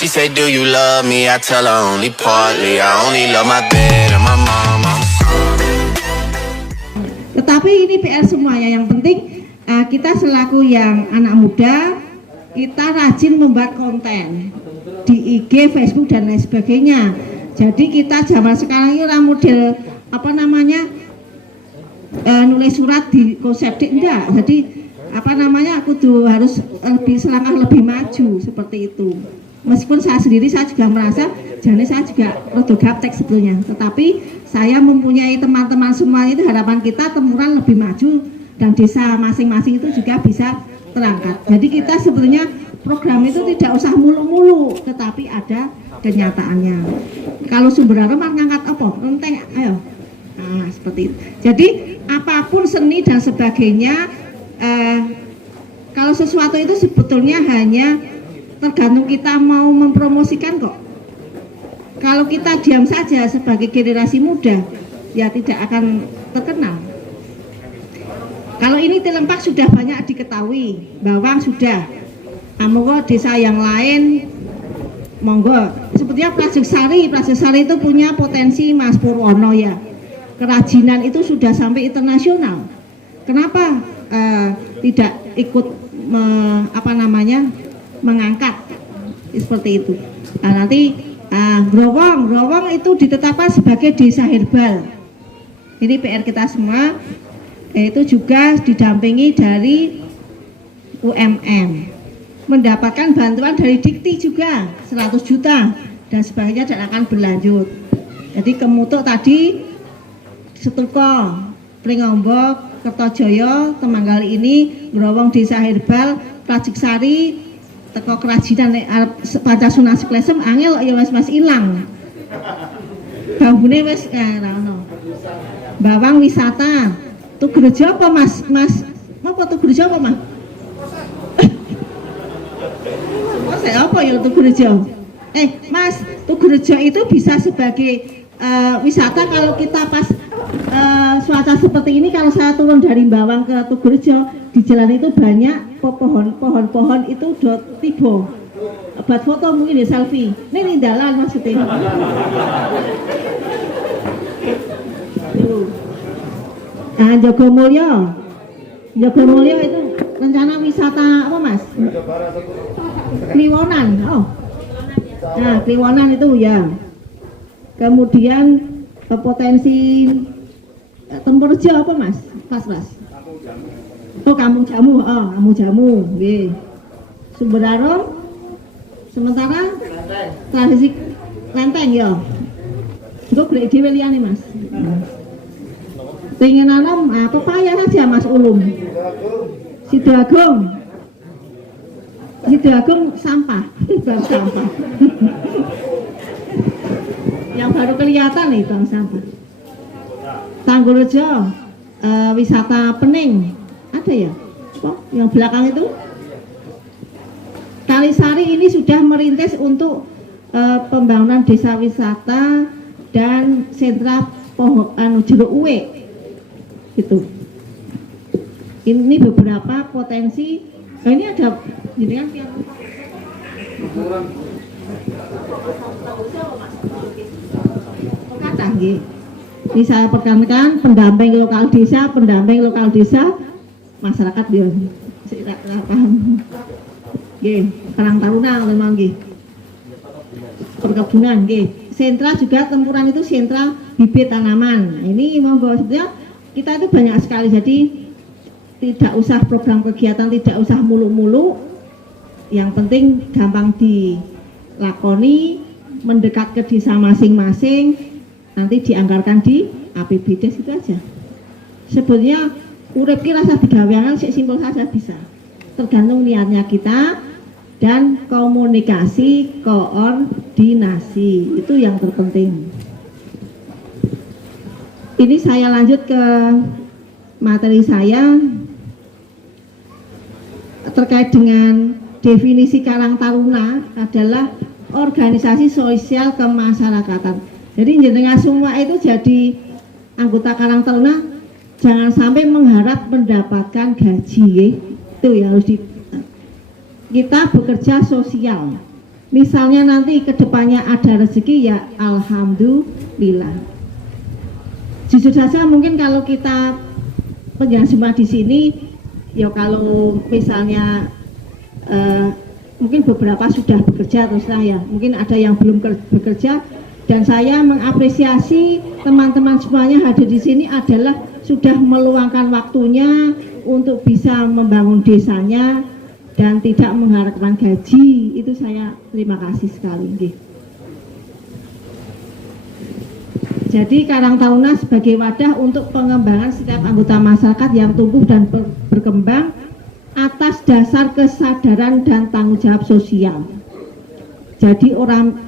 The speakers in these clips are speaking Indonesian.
She say, do you love me? I tell her only partly. I only love my bed and my mama. Tetapi ini PR semuanya. Yang penting kita selaku yang anak muda, kita rajin membuat konten di IG, Facebook dan lain sebagainya. Jadi kita zaman sekarang ini orang model apa namanya nulis surat di konseptik enggak. Jadi apa namanya aku tuh harus selangkah lebih maju seperti itu. Meskipun saya sendiri saya juga merasa jadi saya juga rada gaptek sebetulnya, tetapi saya mempunyai teman-teman semua itu harapan kita Temuran lebih maju dan desa masing-masing itu juga bisa terangkat. Jadi kita sebetulnya program itu tidak usah mulu-mulu, tetapi ada kenyataannya. Kalau Sumber Harum ngangkat apa? Enteng, ayo. Nah, seperti itu. Jadi apapun seni dan sebagainya, kalau sesuatu itu sebetulnya hanya tergantung kita mau mempromosikan kok. Kalau kita diam saja sebagai generasi muda, ya tidak akan terkenal. Kalau ini Tilempak sudah banyak diketahui, Bawang sudah, monggo desa yang lain, monggo. Sepertinya Prajeksari itu punya potensi Mas Purwono ya. Kerajinan itu sudah sampai internasional. Kenapa tidak ikut mengangkat seperti itu? Nah, nanti Growong itu ditetapkan sebagai desa herbal. Ini PR kita semua, yaitu juga didampingi dari UMM, mendapatkan bantuan dari Dikti juga 100 juta dan sebagainya dan akan berlanjut. Jadi Kemutuk tadi, Setuko, Pringombok, Kertojoyo, Temanggali ini Growong desa herbal, Prajeksari teko kerajinan Pancasuna Seklesem angel ya mas ilang. Bambune wis ono. Bawang wisata. Tugerejo apa Mas? Apa Tugerejo apa Mas? Apa ya Tugerejo? Mas, Tugerejo itu bisa sebagai wisata kalau kita pas cuaca seperti ini. Kalau saya turun dari Bawang ke Tugerejo, di jalan itu banyak pohon-pohon itu tiba buat foto mungkin ya selfie. Ini dalan maksudnya. Nah, Jogomulyo itu rencana wisata apa Mas? Kliwonan. Oh. Nah, Kliwonan itu ya. Kemudian potensi Tempurjo apa Mas? Pas. Oh, Kampung Jamu, nggih. Sumber Harum sementara tradisi lenteng ya. Itu golek dhewe liyane Mas. Pengen nanam pepaya saja Mas Ulum. Sidoagung sampah, bang sampah. Yang baru kelihatan nih bang sampah. Tanggulrejo wisata Pening. Ada ya? Oh, yang belakang itu Kalisari ini sudah merintis untuk pembangunan desa wisata dan sentra jeruk uwe gitu. Ini beberapa potensi. Ini ada jadi kan kata nggih. Ini saya perkenalkan pendamping lokal desa masyarakat dia paham. Nggih, Karang Taruna memang nggih. Perkebunan nggih. Sentra juga Tempuran itu sentra bibit tanaman. Ini monggo sebetulnya kita itu banyak sekali, jadi tidak usah program kegiatan, tidak usah mulu-mulu. Yang penting gampang dilakoni, mendekat ke desa masing-masing, nanti dianggarkan di APBD itu aja. Sebetulnya urip ki rasa digawean sik simpel saja bisa. Tergantung niatnya kita dan komunikasi, koordinasi. Itu yang terpenting. Ini saya lanjut ke materi saya terkait dengan definisi Karang Taruna adalah organisasi sosial kemasyarakatan. Jadi jenengan semua itu jadi anggota Karang Taruna, jangan sampai mengharap mendapatkan gaji, itu ya harus kita bekerja sosial. misalnya nanti kedepannya ada rezeki ya alhamdulillah. Jujur saja mungkin kalau kita penjelasan semua di sini ya kalau misalnya mungkin beberapa sudah bekerja terus ya, mungkin ada yang belum bekerja, dan saya mengapresiasi teman-teman semuanya hadir di sini adalah sudah meluangkan waktunya untuk bisa membangun desanya dan tidak mengharapkan gaji. Itu saya terima kasih sekali. Jadi Karang Taruna sebagai wadah untuk pengembangan setiap anggota masyarakat yang tumbuh dan berkembang atas dasar kesadaran dan tanggung jawab sosial. Jadi orang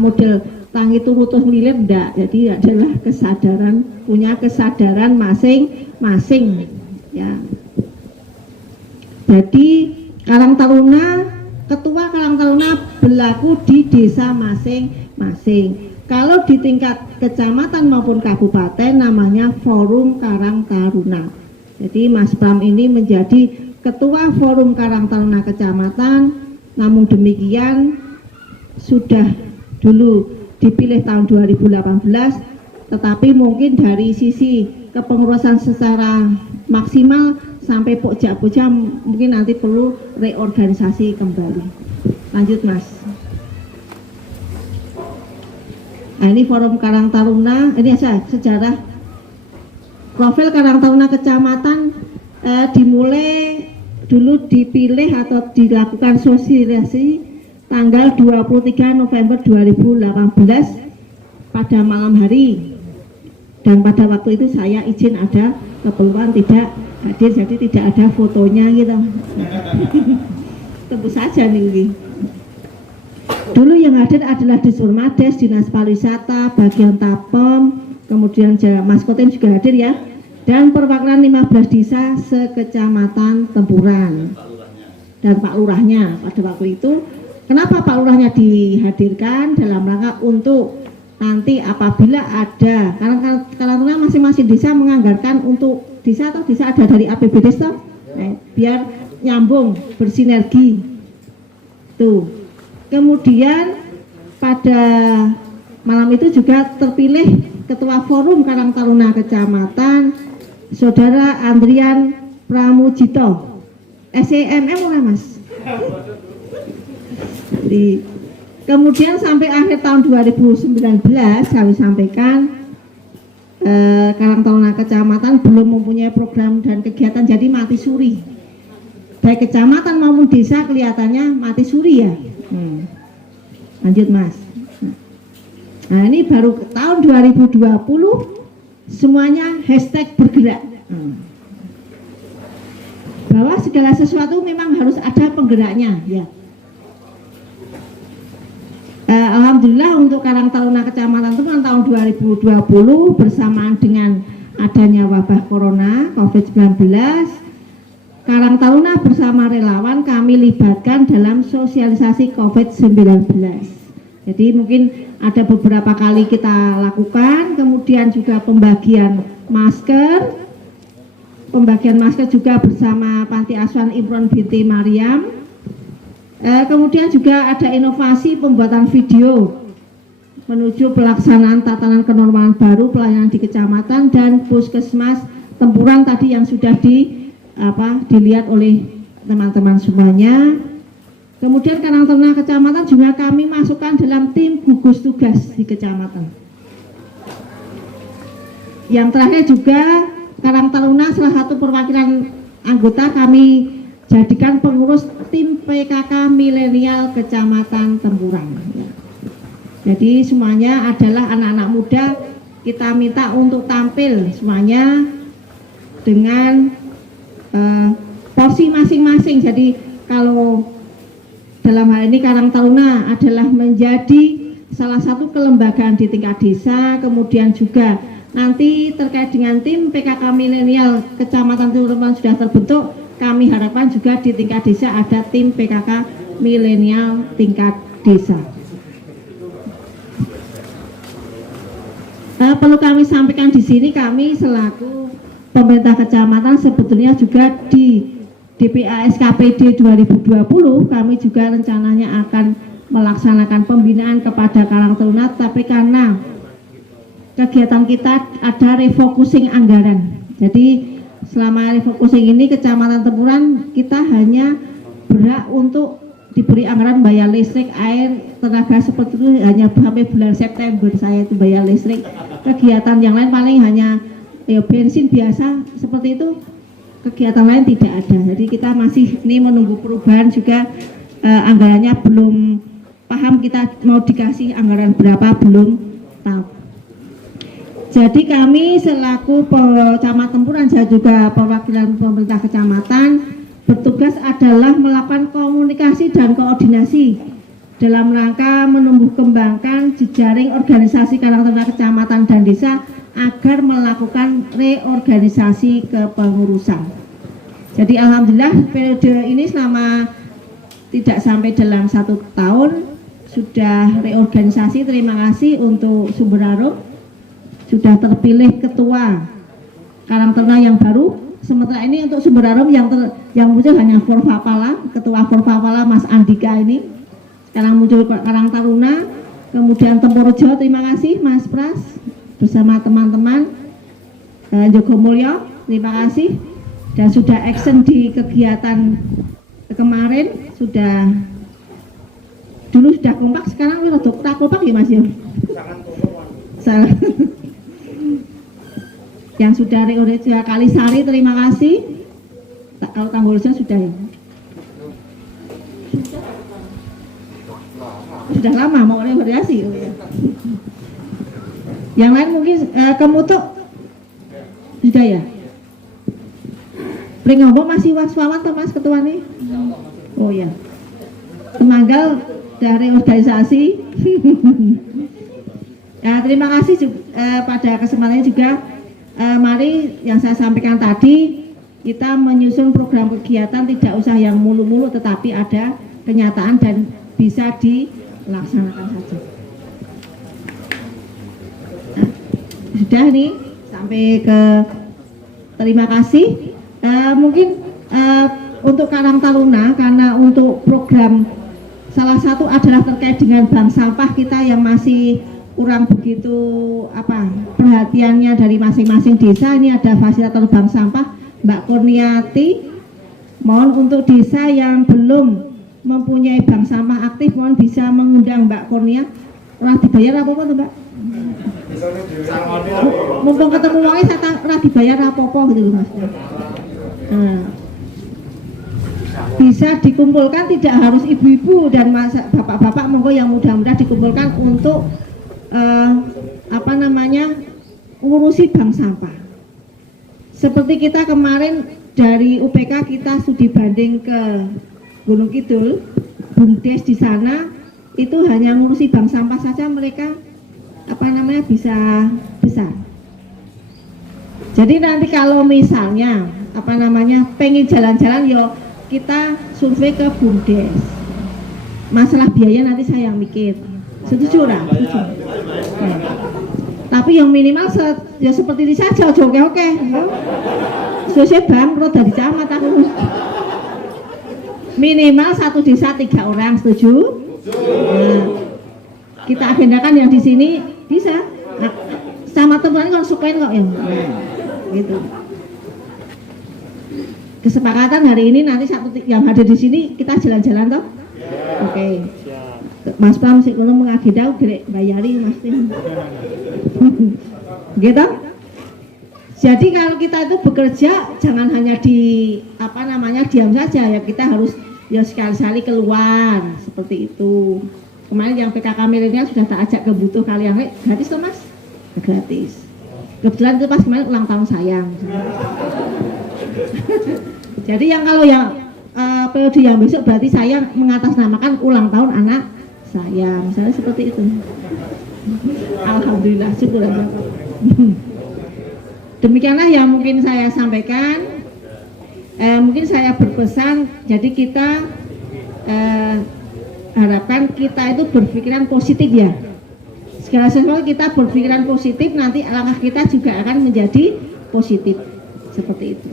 model tangi turutus milir enggak, jadi adalah kesadaran, punya kesadaran masing-masing ya. Jadi Karang Taruna, ketua Karang Taruna berlaku di desa masing-masing. Kalau di tingkat kecamatan maupun kabupaten namanya Forum Karang Taruna. Jadi Mas Pram ini menjadi ketua Forum Karang Taruna kecamatan, namun demikian sudah dulu dipilih tahun 2018, tetapi mungkin dari sisi kepengurusan secara maksimal sampai pojok-pojok mungkin nanti perlu reorganisasi kembali. Lanjut Mas. Nah, ini Forum Karang Taruna, ini aja sejarah profil Karang Taruna kecamatan dimulai dulu dipilih atau dilakukan sosialisasi tanggal 23 November 2018 pada malam hari, dan pada waktu itu saya izin ada keperluan tidak hadir, jadi tidak ada fotonya gitu. Tembus saja nih. Dulu yang hadir adalah Disformades, Dinas Pariwisata, bagian Tapem, kemudian Mas Kotem juga hadir ya, dan perwakilan 15 desa sekecamatan Tempuran dan Pak Lurahnya pada waktu itu. Kenapa Pak Lurahnya dihadirkan? Dalam rangka untuk nanti apabila ada, karena masing-masing desa menganggarkan untuk desa atau desa ada dari APBD toh, biar nyambung bersinergi tuh. Kemudian pada malam itu juga terpilih Ketua Forum Karang Taruna Kecamatan Saudara Andrian Pramujito, SEMM lah Mas. Kemudian sampai akhir tahun 2019 kami sampaikan Karang Taruna Kecamatan belum mempunyai program dan kegiatan, jadi mati suri. Baik kecamatan maupun desa kelihatannya mati suri ya. Lanjut Mas. Nah ini baru tahun 2020 semuanya hashtag bergerak. Bahwa segala sesuatu memang harus ada penggeraknya ya. Alhamdulillah untuk Karang Taruna Kecamatan itu tahun 2020 bersamaan dengan adanya wabah corona COVID-19, Karang Taruna bersama relawan kami libatkan dalam sosialisasi COVID-19. Jadi mungkin ada beberapa kali kita lakukan, kemudian juga pembagian masker juga bersama Panti Asuhan Imron binti Maryam. Kemudian juga ada inovasi pembuatan video menuju pelaksanaan tatanan kenormalan baru pelayanan di kecamatan dan puskesmas Tempuran tadi yang sudah dilihat oleh teman-teman semuanya. Kemudian Karang Taruna Kecamatan juga kami masukkan dalam tim gugus tugas di kecamatan. Yang terakhir juga Karang Taruna salah satu perwakilan anggota kami jadikan pengurus tim PKK Milenial Kecamatan Tempuran. Jadi semuanya adalah anak-anak muda, kita minta untuk tampil semuanya dengan porsi masing-masing. Jadi kalau dalam hal ini Karang Taruna adalah menjadi salah satu kelembagaan di tingkat desa, kemudian juga nanti terkait dengan tim PKK Milenial Kecamatan Tempuran sudah terbentuk. Kami harapkan juga di tingkat desa ada tim PKK milenial tingkat desa. Perlu kami sampaikan di sini, kami selaku pemerintah kecamatan sebetulnya juga di DPA SKPD 2020 kami juga rencananya akan melaksanakan pembinaan kepada Karang Taruna, tapi karena kegiatan kita ada refocusing anggaran. Jadi selama refocusing ini Kecamatan Tempuran kita hanya berhak untuk diberi anggaran bayar listrik, air, tenaga seperti itu hanya sampai bulan September saya itu bayar listrik. Kegiatan yang lain paling hanya ya bensin biasa seperti itu, kegiatan lain tidak ada. Jadi kita masih ini menunggu perubahan juga, anggarannya belum paham kita mau dikasih anggaran berapa belum tahu. Jadi kami selaku Camat Tempuran, saya juga perwakilan pemerintah kecamatan, bertugas adalah melakukan komunikasi dan koordinasi dalam rangka menumbuh kembangkan jejaring organisasi Karang Taruna kecamatan dan desa agar melakukan reorganisasi kepengurusan. Jadi alhamdulillah periode ini selama tidak sampai dalam 1 tahun sudah reorganisasi. Terima kasih untuk Sumber Harum, sudah terpilih ketua Karang Taruna yang baru. Sementara ini untuk Sumber Harum yang muncul hanya Forfapala, ketua Forfapala Mas Andika ini. Sekarang muncul Karang Taruna, kemudian Tempurejo, terima kasih Mas Pras bersama teman-teman, Joko Mulyo, terima kasih. Dan sudah action di kegiatan kemarin, dulu sudah kompak, sekarang udah kompak ya Mas Yo. Salah. Yang sudah reorganisasi Kalisari, terima kasih. Kalau Tangguljo sudah ya? Sudah lama mau reorganisasi. Oh, ya. Yang lain mungkin Kemutuk sudah ya? Pringombo masih waswawan atau Mas Ketua nih? Oh ya. Temanggal dari organisasi. Ya, terima kasih pada kesempatan ini juga. Mari yang saya sampaikan tadi, kita menyusun program kegiatan tidak usah yang mulu-mulu, tetapi ada kenyataan dan bisa dilaksanakan saja. Nah, sudah nih sampai ke terima kasih. Mungkin untuk Karang Taruna, karena untuk program salah satu adalah terkait dengan bank sampah kita yang masih kurang begitu perhatiannya dari masing-masing desa. Ini ada fasilitator bank sampah Mbak Kurniati. Mohon untuk desa yang belum mempunyai bank sampah aktif, mohon bisa mengundang Mbak Kurnia. Ora dibayar apa-apa tuh Mbak? Mumpung ketemu wonge saya ora dibayar apa-apa gitu loh Mas. Nah, bisa dikumpulkan, tidak harus ibu-ibu dan bapak-bapak, monggo yang mudah-mudah dikumpulkan untuk ngurusi bank sampah. Seperti kita kemarin dari UPK kita studi banding ke Gunung Kidul, BUMDes di sana itu hanya ngurusi bank sampah saja mereka bisa besar. Jadi nanti kalau misalnya pengen jalan-jalan, yo kita survei ke BUMDes. Masalah biaya nanti saya yang mikir. Setuju lah? Setuju. Ya. Tapi yang minimal ya seperti ini saja, oke. Selesai bangkrut dari camat aku. Minimal 1 desa 3 orang, setuju? Nah, kita agendakan yang di sini bisa. Nah, sama teman konsumen kok ya. Gitu. Kesepakatan hari ini nanti yang ada di sini kita jalan-jalan toh? Oke. Mas Pram sih kalau mengagenda udah bayari Mas Tim. Gitu. Jadi kalau kita itu bekerja jangan hanya diam saja ya, kita harus ya sekali-sekali keluar seperti itu. Kemarin yang PKK milenial sudah tak ajak ke Butuh kali yang gratis toh Mas? Gratis. Kebetulan itu pas kemarin ulang tahun saya. Jadi kalau periode yang besok berarti saya mengatasnamakan ulang tahun anak saya, misalnya seperti itu. Alhamdulillah, syukur. Demikianlah yang mungkin saya sampaikan. Mungkin saya berpesan, jadi kita harapkan kita itu berpikiran positif ya. Segala sesuatu kita berpikiran positif, nanti langkah kita juga akan menjadi positif. Seperti itu.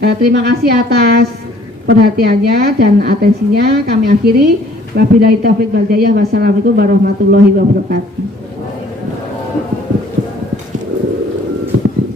Terima kasih atas perhatiannya dan atensinya. Kami akhiri. Wabillahi taufiq wal hidayah. Wassalamualaikum warahmatullahi wabarakatuh.